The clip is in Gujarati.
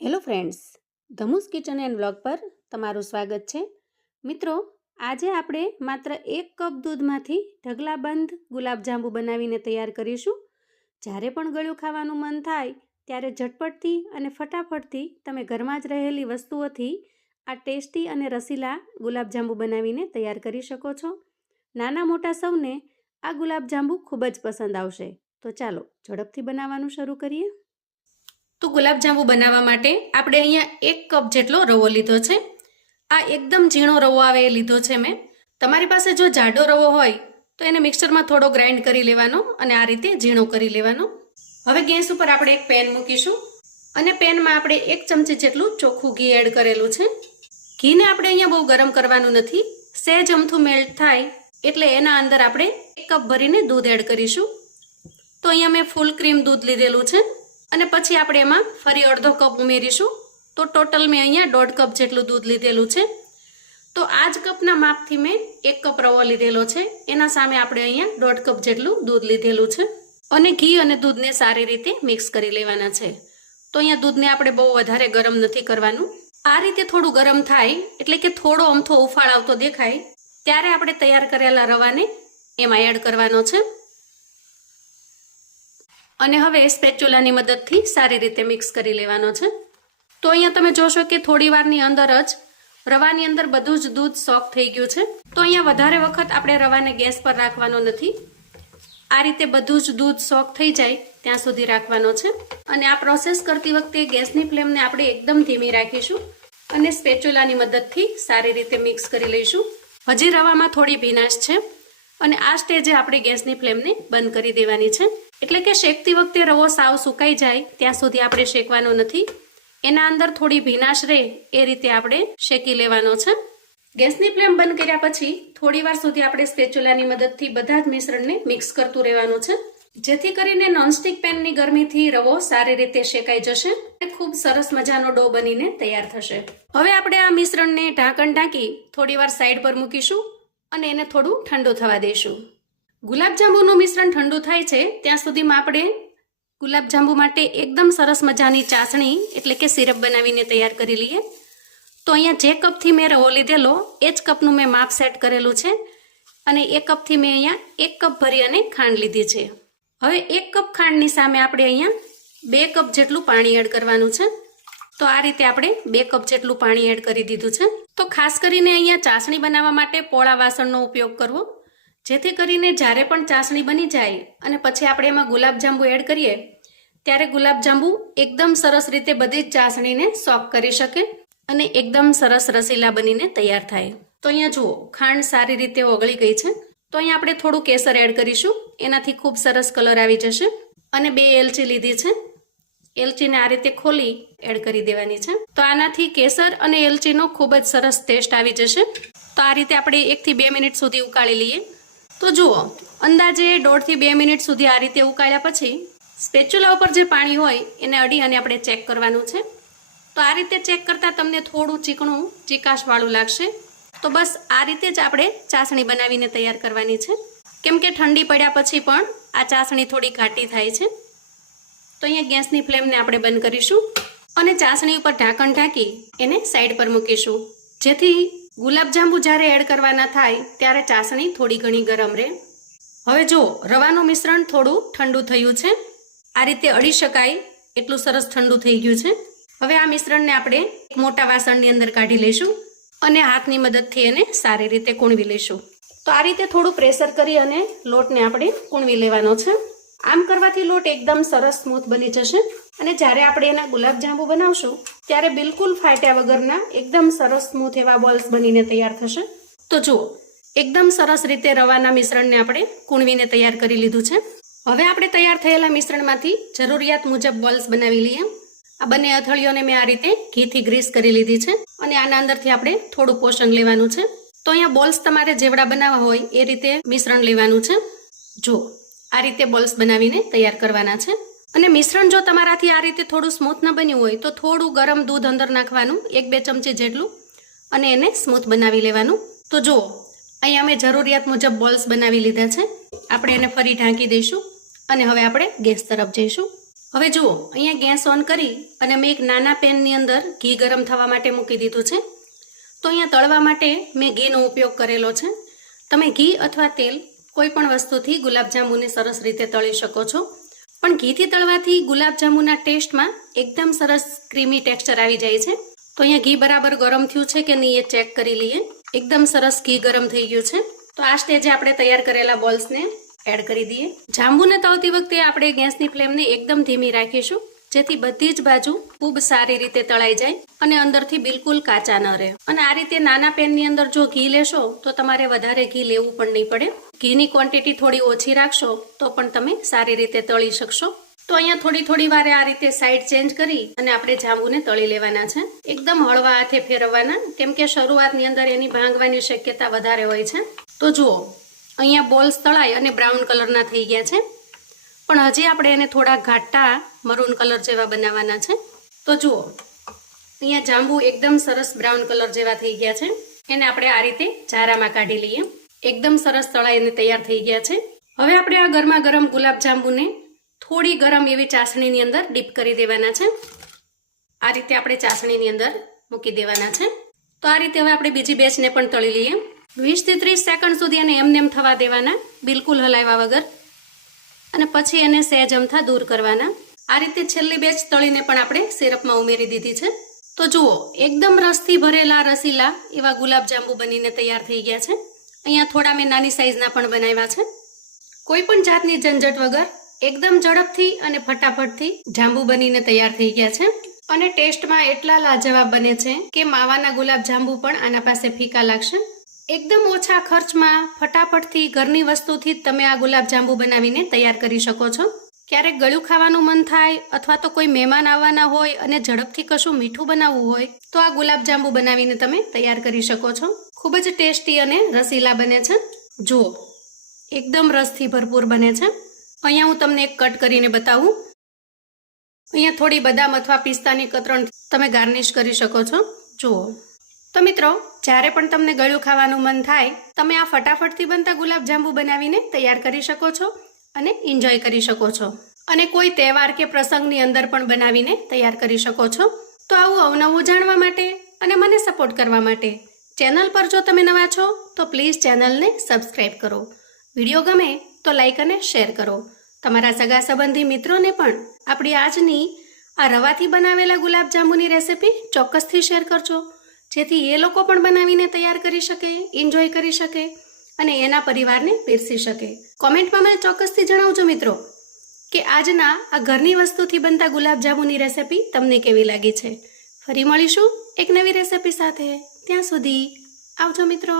હેલો ફ્રેન્ડ્સ, ધમુસ કિચન એન્ડ વ્લોગ પર તમારું સ્વાગત છે. મિત્રો, આજે આપણે માત્ર 1 કપ દૂધમાંથી ઢગલાબંધ ગુલાબજાંબુ બનાવીને તૈયાર કરીશું. જ્યારે પણ ગળ્યું ખાવાનું મન થાય ત્યારે ઝટપટથી અને ફટાફટથી તમે ઘરમાં જ રહેલી વસ્તુઓથી આ ટેસ્ટી અને રસીલા ગુલાબજાંબુ બનાવીને તૈયાર કરી શકો છો. નાના મોટા સૌને આ ગુલાબજાંબુ ખૂબ જ પસંદ આવશે. તો ચાલો ઝડપથી બનાવવાનું શરૂ કરીએ. તો ગુલાબજાંબુ બનાવવા માટે આપણે અહીંયા 1 કપ જેટલો રવો લીધો છે. આ એકદમ ઝીણો રવો આવે એ લીધો છે મેં. તમારી પાસે જો જાડો રવો હોય તો એને મિક્સરમાં થોડો ગ્રાઇન્ડ કરી લેવાનો અને આ રીતે ઝીણો કરી લેવાનો. હવે ગેસ ઉપર આપણે એક પેન મૂકીશું અને પેનમાં આપણે 1 ચમચી જેટલું ચોખ્ખું ઘી એડ કરેલું છે. ઘીને આપણે અહીંયા બહુ ગરમ કરવાનું નથી. સહેજ અમથું મેલ્ટ થાય એટલે એના અંદર આપણે 1 કપ ભરીને દૂધ એડ કરીશું. તો અહીંયા મેં ફૂલ ક્રીમ દૂધ લીધેલું છે અને પછી આપણે એમાં ફરી અડધો કપ ઉમેરીશું. તો ટોટલ મેં અહીંયા 1.5 કપ જેટલું દૂધ લીધેલું છે. તો આ જ કપના માપથી મેં 1 કપ રવો લીધેલો છે. એના સામે આપણે અહીંયા 1.5 કપ જેટલું દૂધ લીધેલું છે અને ઘી અને દૂધને સારી રીતે મિક્સ કરી લેવાના છે. તો અહીંયા દૂધને આપણે બહુ વધારે ગરમ નથી કરવાનું. આ રીતે થોડું ગરમ થાય એટલે કે થોડો અમથો ઉફાળ આવતો દેખાય ત્યારે આપણે તૈયાર કરેલા રવાને એમાં એડ કરવાનો છે અને હવે સ્પેચ્યુલાની મદદથી સારી રીતે મિક્સ કરી લેવાનો છે. તો અહીંયા તમે જોશો કે થોડી વારની અંદર જ રવાની અંદર બધું જ દૂધ સોક થઈ ગયું છે. તો અહીંયા વધારે વખત આપણે રવાને ગેસ પર રાખવાનો નથી. આ રીતે બધું જ દૂધ સોક થઈ જાય ત્યાં સુધી રાખવાનો છે અને આ પ્રોસેસ કરતી વખતે ગેસની ફ્લેમને આપણે એકદમ ધીમી રાખીશું અને સ્પેચ્યુલાની મદદથી સારી રીતે મિક્સ કરી લઈશું. હજી રવામાં થોડી ભીનાશ છે અને આ સ્ટેજે આપણે ગેસની ફ્લેમને બંધ કરી દેવાની છે. એટલે કે શેકતી વખતે રવો સાવ સુકાઈ જાય ત્યાં સુધી આપણે શેકવાનો નથી. એના અંદર થોડી ભીનાશ રહે એ રીતે આપણે શેકી લેવાનો છે. ગેસની ફ્લેમ બંધ કર્યા પછી થોડી વાર સુધી આપણે સ્પેચ્યુલાની મદદથી બધા જ મિશ્રણને મિક્સ કરતું રહેવાનું છે જેથી કરીને નોનસ્ટિક પેનની ગરમીથી રવો સારી રીતે શેકાઈ જશે અને ખૂબ સરસ મજાનો ડો બનીને તૈયાર થશે. હવે આપણે આ મિશ્રણને ઢાંકણ ઢાંકી થોડી વાર સાઈડ પર મૂકીશું અને એને થોડું ઠંડુ થવા દઈશું. ગુલાબજાંબુનું મિશ્રણ ઠંડુ થાય છે ત્યાં સુધીમાં આપણે ગુલાબજાંબુ માટે એકદમ સરસ મજાની ચાસણી એટલે કે સિરપ બનાવીને તૈયાર કરી લઈએ. તો અહીંયા જે કપથી મેં રવો લીધેલો એ જ કપનું મેં માપ સેટ કરેલું છે અને એ કપથી મેં અહીંયા 1 કપ ભરી અને ખાંડ લીધી છે. હવે 1 કપ ખાંડની સામે આપણે અહીંયા 2 કપ જેટલું પાણી એડ કરવાનું છે. તો આ રીતે આપણે 2 કપ જેટલું પાણી એડ કરી દીધું છે. તો ખાસ કરીને અહીંયા ચાસણી બનાવવા માટે પોળા વાસણનો ઉપયોગ કરવો જેથી કરીને જ્યારે પણ ચાસણી બની જાય અને પછી આપણે એમાં ગુલાબજાંબુ એડ કરીએ ત્યારે ગુલાબજાંબુ એકદમ સરસ રીતે બધી જ ચાસણીને સોક કરી શકે અને એકદમ સરસ રસીલા બનીને તૈયાર થાય. તો અહીંયા જુઓ ખાંડ સારી રીતે ઓગળી ગઈ છે. તો અહીંયા આપણે થોડું કેસર એડ કરીશું. એનાથી ખૂબ સરસ કલર આવી જશે અને 2 એલચી લીધી છે. એલચીને આ રીતે ખોલી એડ કરી દેવાની છે. તો આનાથી કેસર અને એલચીનો ખૂબ જ સરસ ટેસ્ટ આવી જશે. તો આ રીતે આપણે 1 થી 2 મિનિટ સુધી ઉકાળી લઈએ. તો જુઓ અંદાજે 1.5 થી 2 મિનિટ સુધી આ રીતે ઉકાળ્યા પછી સ્પેચ્યુલા ઉપર જે પાણી હોય એને અડી અને આપણે ચેક કરવાનું છે. તો આ રીતે ચેક કરતાં તમને થોડું ચીકણું ચીકાશવાળું લાગશે. તો બસ આ રીતે જ આપણે ચાસણી બનાવીને તૈયાર કરવાની છે કેમ કે ઠંડી પડ્યા પછી પણ આ ચાસણી થોડી ઘાટી થાય છે. તો અહીંયા ગેસની ફ્લેમને આપણે બંધ કરીશું અને ચાસણી ઉપર ઢાંકણ ઢાંકી એને સાઈડ પર મૂકીશું જેથી ગુલાબજાંબુ જ્યારે એડ કરવાના થાય ત્યારે ચાસણી થોડી ઘણી ગરમ રહે. હવે જો રવાનું મિશ્રણ થોડું ઠંડુ થયું છે. આ રીતે અડી શકાય એટલું સરસ ઠંડુ થઈ ગયું છે. હવે આ મિશ્રણને આપણે એક મોટા વાસણની અંદર કાઢી લઈશું અને હાથની મદદથી એને સારી રીતે કૂણવી લઈશું. તો આ રીતે થોડું પ્રેશર કરી અને લોટને આપણે કૂણવી લેવાનો છે. આમ કરવાથી લોટ એકદમ સરસ સ્મૂથ બની જશે અને જ્યારે આપણે એના ગુલાબજાંબુ બનાવશું ત્યારે બિલકુલ ફાટ્યા વગરના એકદમ સરસ સ્મૂથ એવા બોલ્સ બનીને તૈયાર થશે. તો જુઓ એકદમ સરસ રીતે રવાના મિશ્રણને આપણે કૂણવીને તૈયાર કરી લીધું છે. હવે આપણે તૈયાર થયેલા મિશ્રણમાંથી જરૂરિયાત મુજબ બોલ્સ બનાવી લઈએ. આ બંને અથળીઓને મેં આ રીતે ઘીથી ગ્રીસ કરી લીધી છે અને આના અંદરથી આપણે થોડું પોષણ લેવાનું છે. તો અહીંયા બોલ્સ તમારે જેવડા બનાવવા હોય એ રીતે મિશ્રણ લેવાનું છે. જો આ રીતે બોલ્સ બનાવીને તૈયાર કરવાના છે અને મિશ્રણ જો તમારાથી આ રીતે થોડું સ્મૂથ ન બન્યું હોય તો થોડું ગરમ દૂધ અંદર નાખવાનું 1-2 ચમચી જેટલું અને એને સ્મૂથ બનાવી લેવાનું. તો જુઓ અહીંયા અમે જરૂરિયાત મુજબ બોલ્સ બનાવી લીધા છે. આપણે એને ફરી ઢાંકી દઈશું અને હવે આપણે ગેસ તરફ જઈશું. હવે જુઓ, અહીંયા ગેસ ઓન કરી અને મેં એક નાના પેનની અંદર ઘી ગરમ થવા માટે મૂકી દીધું છે. તો અહીંયા તળવા માટે મેં ઘીનો ઉપયોગ કરેલો છે. તમે ઘી અથવા તેલ કોઈ પણ વસ્તુથી ગુલાબજાંબુને સરસ રીતે તળી શકો છો. પણ ઘીથી તળવાથી ગુલાબજાંબુના ટેસ્ટમાં એકદમ સરસ ક્રીમી ટેક્સચર આવી જાય છે. તો અહીંયા ઘી બરાબર ગરમ થયું છે કે નહીં એ ચેક કરી લઈએ. એકદમ સરસ ઘી ગરમ થઈ ગયું છે. તો આ સ્ટેજે આપણે તૈયાર કરેલા બોલ્સને એડ કરી દઈએ. જાંબુને તળતી વખતે આપણે ગેસની ફ્લેમને એકદમ ધીમી રાખીશું, જેથી બધી જ બાજુ ખૂબ સારી રીતે તળાઈ જાય અને અંદરથી બિલકુલ કાચા ન રહે. અને આ રીતે નાના પેનની અંદર જો ઘી લેશો તો તમારે વધારે ઘી લેવું પણ નહીં પડે. ઘીની ક્વોન્ટિટી થોડી ઓછી રાખશો તો પણ તમે સારી રીતે તળી શકશો. તો અહીંયા થોડી વારે આ રીતે સાઈડ ચેન્જ કરી અને આપણે જાંબુને તળી લેવાના છે. એકદમ હળવા હાથે ફેરવવાના, કેમ કે શરૂઆતની અંદર એની ભાંગવાની શક્યતા વધારે હોય છે. તો જુઓ, અહીંયા બોલ્સ તળાઈ અને બ્રાઉન કલરના થઈ ગયા છે, પણ હજી આપણે એને થોડા ઘાટા મરૂન કલર જેવા બનાવવાના છે. તો જુઓ, અહીંયા જાંબુ એકદમ સરસ બ્રાઉન કલર જેવા થઈ ગયા છે. એને આપણે આ રીતે ઝારામાં કાઢી લઈએ. એકદમ સરસ તળાઈને તૈયાર થઈ ગયા છે. હવે આપણે આ ગરમા ગરમ ગુલાબજાંબુને થોડી ગરમ એવી ચાસણીની અંદર ડીપ કરી દેવાના છે. આ રીતે આપણે ચાસણીની અંદર મૂકી દેવાના છે. તો આ રીતે હવે આપણે બીજી બેચને પણ તળી લઈએ. 20 થી 30 સેકન્ડ સુધી એને એમનેમ થવા દેવાના, બિલકુલ હલાવ્યા વગર. અને પછી એને સહેજ અમથા દૂર કરવાના. આ રીતે છેલ્લી બેચ તળીને પણ આપણે સિરપમાં ઉમેરી દીધી છે. તો જુઓ, એકદમ રસથી ભરેલા રસીલા એવા ગુલાબજાંબુ બનીને તૈયાર થઈ ગયા છે. અહીંયા થોડા મેં નાની સાઈઝના પણ બનાવ્યા છે. કોઈ પણ જાતની ઝંઝટ વગર એકદમ ઝડપથી અને ફટાફટથી જાંબુ બનીને તૈયાર થઈ ગયા છે. અને ટેસ્ટમાં એટલા લાજવાબ બને છે કે માવાના ગુલાબજાંબુ પણ આના પાસે ફીકા લાગશે. એકદમ ઓછા ખર્ચમાં ફટાફટથી ઘરની વસ્તુથી જ તમે આ ગુલાબજાંબુ બનાવીને તૈયાર કરી શકો છો. ક્યારેક ગળ્યું ખાવાનું મન થાય અથવા તો કોઈ મહેમાન આવવાના હોય અને ઝડપથી કશું મીઠું બનાવવું હોય તો આ ગુલાબજાંબુ બનાવીને તમે તૈયાર કરી શકો છો. ખૂબ જ ટેસ્ટી અને રસીલા બને છે. જુઓ, એકદમ રસથી ભરપૂર બને છે. અહીંયા હું તમને એક કટ કરીને બતાવું. અહીંયા થોડી બદામ અથવા પિસ્તાની કતરણ તમે ગાર્નિશ કરી શકો છો. જુઓ, તો મિત્રો, જ્યારે પણ તમને ગળ્યું ખાવાનું મન થાય તમે આ ફટાફટથી બનતા ગુલાબજાંબુ બનાવીને તૈયાર કરી શકો છો અને એન્જોય કરી શકો છો. અને કોઈ તહેવાર કે પ્રસંગની અંદર પણ બનાવીને તૈયાર કરી શકો છો. તો આવું અવનવું જાણવા માટે અને મને સપોર્ટ કરવા માટે ચેનલ પર જો તમે નવા છો તો પ્લીઝ ચેનલને સબસ્ક્રાઈબ કરો. વિડીયો ગમે તો લાઈક અને શેર કરો. તમારા સગા સંબંધી મિત્રોને પણ આપણી આજની આ રવાથી બનાવેલા ગુલાબજાંબુની રેસિપી ચોક્કસથી શેર કરજો, જેથી એ લોકો પણ બનાવીને તૈયાર કરી શકે, એન્જોય કરી શકે અને એના પરિવારને પીરસી શકે. કોમેન્ટમાં મને ચોક્કસથી જણાવજો મિત્રો કે આજના આ ઘરની વસ્તુથી બનતા ગુલાબજાંબુની રેસિપી તમને કેવી લાગી છે. ફરી મળીશું એક નવી રેસિપી સાથે. ત્યાં સુધી આવજો મિત્રો.